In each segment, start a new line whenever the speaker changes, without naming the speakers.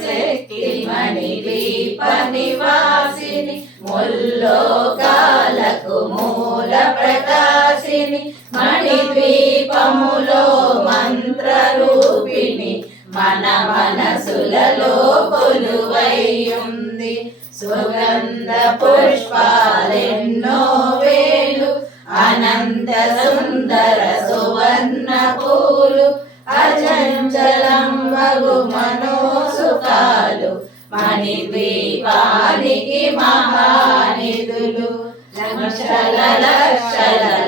శక్తిమణి దీప నివాసిని ముల్లోకాలకు మూల ప్రకాశిని మణి ద్వీపములో మంత్ర రూపిణి మన మనసులలో కొలువైయుంది. సుగంధ పుష్పాలెన్నో వేలు అనంత సుందర సువర్ణ పూలు అచంచలం వగు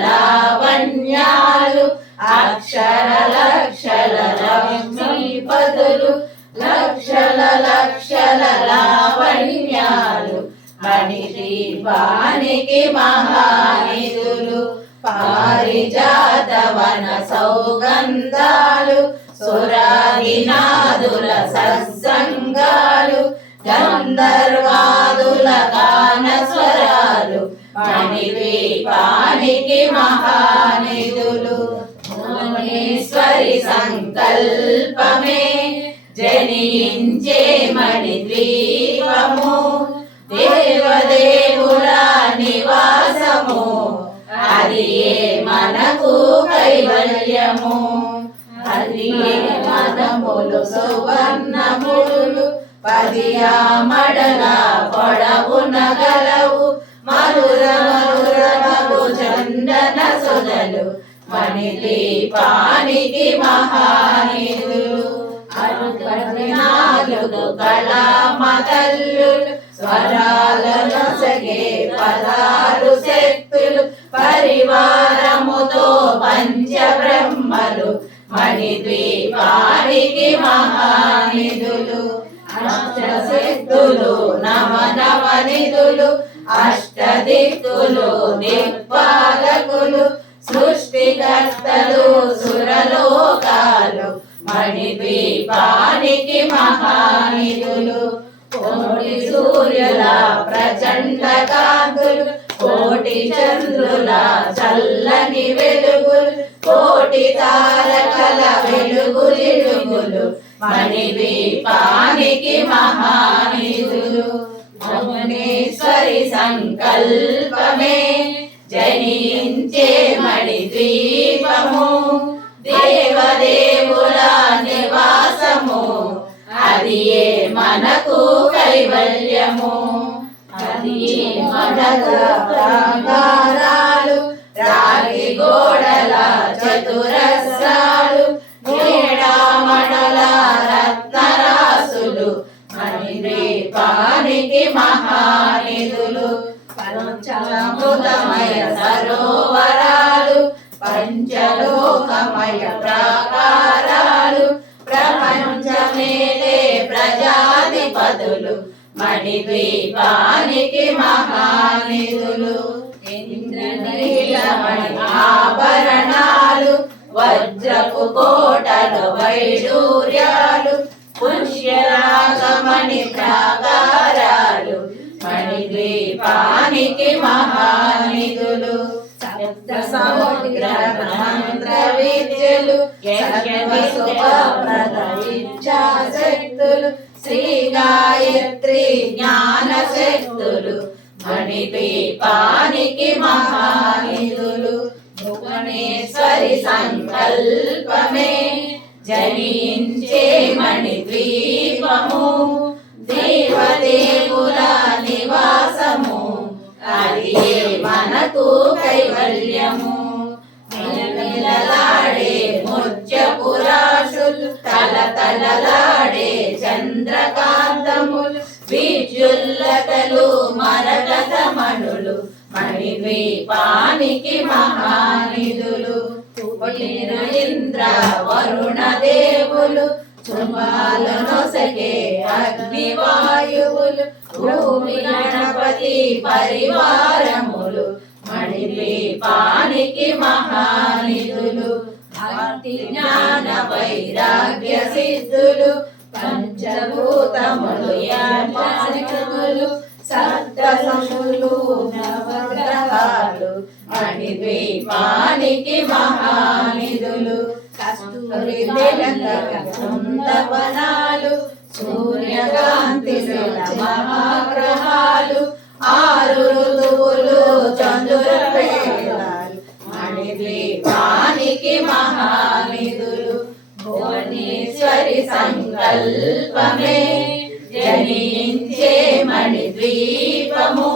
లావణ్యాలు అక్షర లక్షల లక్ష్మీపదులు లక్షల లక్షల లావణ్యాలు మణి దీపానికి మహానిధులు పారిజాతవన సౌగంధాలు సురాదినాదుల సత్సంగాలు గంధర్వాదుల గాన స్వరాలు మణిద్వీపానికి మహానిధులు. మునీశ్వరి సంకల్పమే జనించే మణిద్వీపము. దేవదేవుల నివాసము అది ఏ మనకు కైవల్యము అది ఏ మనములు సువర్ణములు. పది మడల పొడవు నగలవు మధుర మధుర మగు చందన సుధలు మణిలి పానికి మహానిధులు. అరుపది కళా మతల్లు స్వరాలను సగే పదాలు శక్తులు పరివారముతో పంచ బ్రహ్మలు మణి ద్వీపానికి మహానిధులు. అష్టశక్తులు నవ నవ నిధులు అష్ట చల్లని వెలుగులు కోటి తారకల వెలుగులిడుగులు మణి దీపానికి మహానిధులు భువనేశ్వరి సంకల్పమే జనించే మణి ద్వీపము దేవదేవుల నివాసము అది ఏ మనకు కైవల్యము. అది మనకు ప్రాకారాలు చతురస్రాలు క్రీడామణల రత్నరాసులు మణి మహానిధులు పంచామృతమయ సరోవరాలు పంచలోకమయ ప్రాకారాలు ప్రపంచమేలే ప్రజాధిపతులు మణిద్వీపానికి మహానిధులు. వజ్రపు కోటలు వైడూర్యాలు పుష్యరాగమణి ప్రాకారాలు మణిద్వీపానికి మహానిధులు సప్త సముద్ర మంత్ర విద్యలు శక్తులు శ్రీ గాయత్రి జ్ఞాన శక్తులు మణిదీపానికి మహానిధులు. భువనేశ్వరి సంకల్పమే జనించే మణి ద్వీపము దేవదేవుల నివాసము అది మనకు కైవల్యము నిలలాడే ముత్యపురాశులు తల తలలాడే చంద్రకాంతములు విద్యుల్లతలు మరకతమణులు మణి ద్వీపానికి మహానిధులు పుట్టిన ఇంద్ర వరుణ దేవులు చుంబాలనొసగే అగ్నివాయువులు భూమి గణపతి పరివారములు మణి ద్వీపానికి మహానిధులు భక్తి జ్ఞాన వైరాగ్య సిద్ధులు పంచభూతములు యాచనములు సప్తసములు నవగ్రహాలు మణి ద్వీపానికి మహానిధులు కస్తూరి వనాలు సూర్యకాంతి మహాగ్రహాలు ఆరు ఋతువులు చంద్రుపేలాలు మణిద్వీపానికి మహానిధులు భువనేశ్వరి సంకల్పమే. జనించే మణిద్వీపము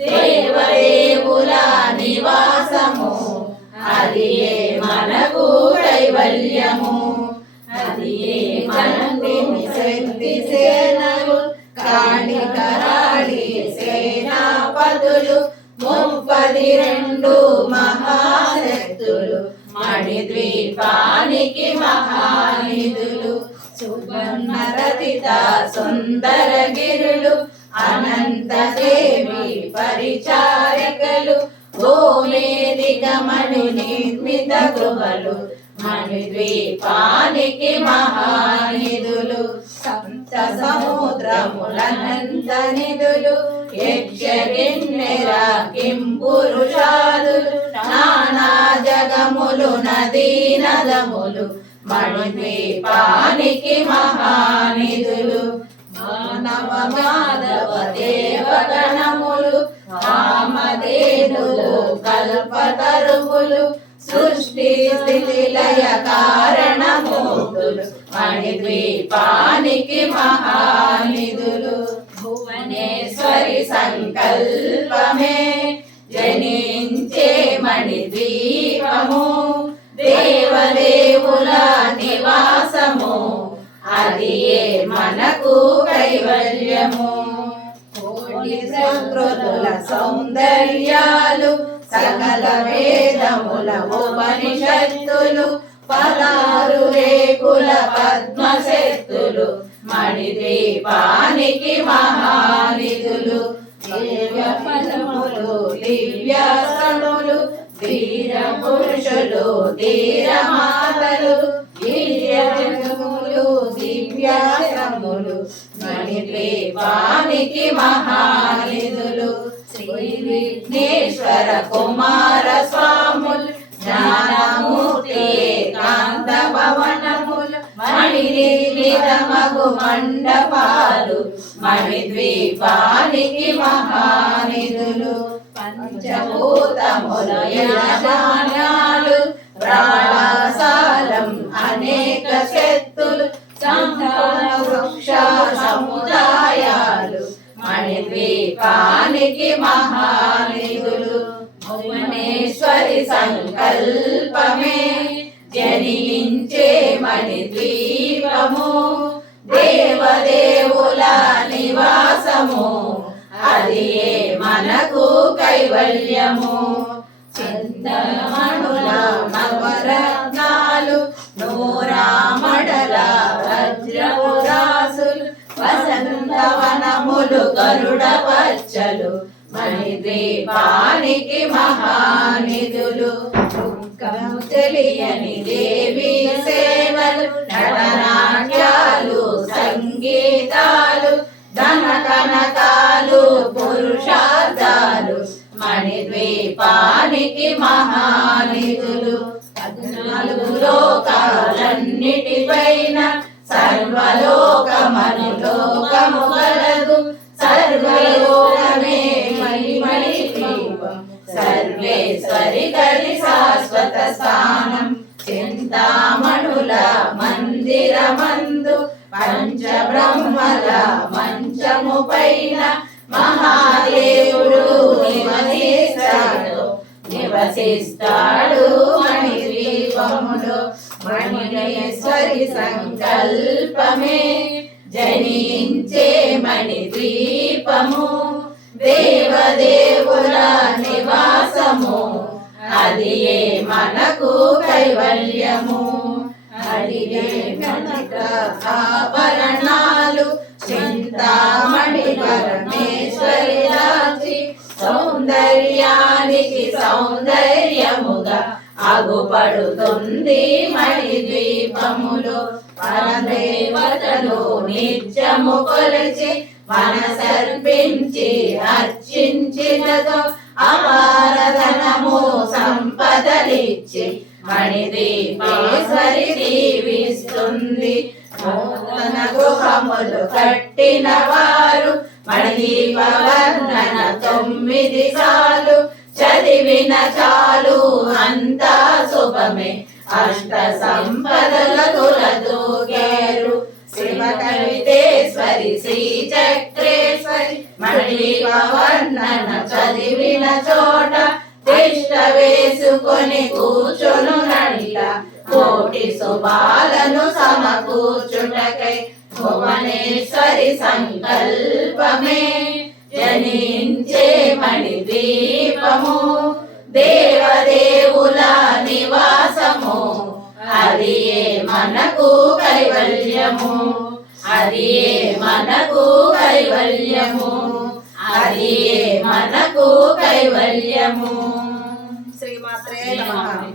దేవదేవుల నివాసము. అదియే మనకు కైవల్యము అదియే మనకు శక్తి సేనలు కాణి కరాళి సేనాపతులు ముప్పది రెండు మహాశక్తులు మణిద్వీపానికి మహానిధులు సువర్ణరతిత సుందర గిరులు అనంత దేవి పరిచారికలు బలు గృహలు మణిద్వీపానికి మహానిధులు సప్త సముద్రములనంత నిధులు యక్షగిన్నెర కింపురుషాదులు నానా జగములు నదీ నదములు మణిద్వీపానికి మహానిధులు మానవ మాధవ దేవగణములు కామధేనులు కల్పతరువులు సృష్టి స్థితి లయ కారణమూర్తులు మణిద్వీపానికి మహానిధులు. భువనేశ్వరి సంకల్పమే జనించే మణిద్వీపము. దేవదేవుల నివాసము. అది మనకు కైవల్యము. కోటి సంస్కృతుల సౌందర్యాలు సకల వేదముల ఉపనిషత్తులు పదారు రేకుల పద్మశక్తులు మణిదీపానికి మహానిధులు దివ్య ఫలములు దివ్యాసములు ధీర పురుషులు ధీర మాతలు దివ్యములు దివ్యాసములు మణిద్వీపానికి మహానిధులు. కుమార స్వాములు జ్ఞానమూర్తి కాంత భవనముల్ మణిమగు మండపాలు మణిద్వీపానికి మహానిధులు పంచభూతముల యజమాన్యాలు ప్రాణాసాలం అనేక శక్తులు వృక్ష సముదాయాలు మణిద్వీపానికి మహా సంకల్పమే జనించే మణిద్వీపము దేవదేవుల నివాసము. అది మనకు కైవల్యము? చింతమణుల నవరత్నాలు నూరామడల వజ్రమురాసులు వసంతవనములు గరుడ పచ్చలు మణిద్వీపానికి మహానిధులు. తెలియని దేవి సేవలు నటనాట్యాలు సంగీతాలు ధన కనకాలు పురుషార్థాలు మణిద్వీపానికి మహానిధులు. పద్నాలుగు లోకాలన్నిటిపైన సర్వలోకమను లోకముగా సర్వేశ్వరి కలి శాశ్వత స్థానం చింతామణుల మందిరమందు పంచ బ్రహ్మల మంచము పైన మహాదేవుడు నివసిస్తాడు నివసిస్తాడు మణి ద్వీపములో మణిమేశ్వరి సంకల్పమే జనించే మణి ద్వీపము దేవదేవుల నివాసము అది ఏ మనకు కైవల్యము? అడిగే కనక ఆభరణాలు? చింతామణి పరమేశ్వరి రాచి సౌందర్యానికి సౌందర్యముగా అగుపడుతుంది మణి దీపములు పరదేవతలు నిత్యము కొలచి మనసర్పించి అర్చించినతో అపారధనము సంపదలిచ్చి మణిదీపేశ్వరి దీవిస్తుంది. నూతన గృహములు కట్టిన వారు మణిదీప వర్ణన తొమ్మిది సార్లు చదివిన చాలు అంతా శుభమే. అష్ట సంపదల తులదూగేరు శివ శ్రీ చక్రేశ్వరి మణిదీప వర్ణన చదివిన చోట తిష్ట వేసుకొని కూర్చొను నడిల కోటి శుభాలను సమకూర్చుటకై భువనేశ్వరి సంకల్పమే. జనించే మణి దీపము దేవదేవుల నివాసము అది మనకు కైవల్యము? అది మనకు కైవల్యము. అది మనకు కైవల్యము.
శ్రీమాత్రే నమః.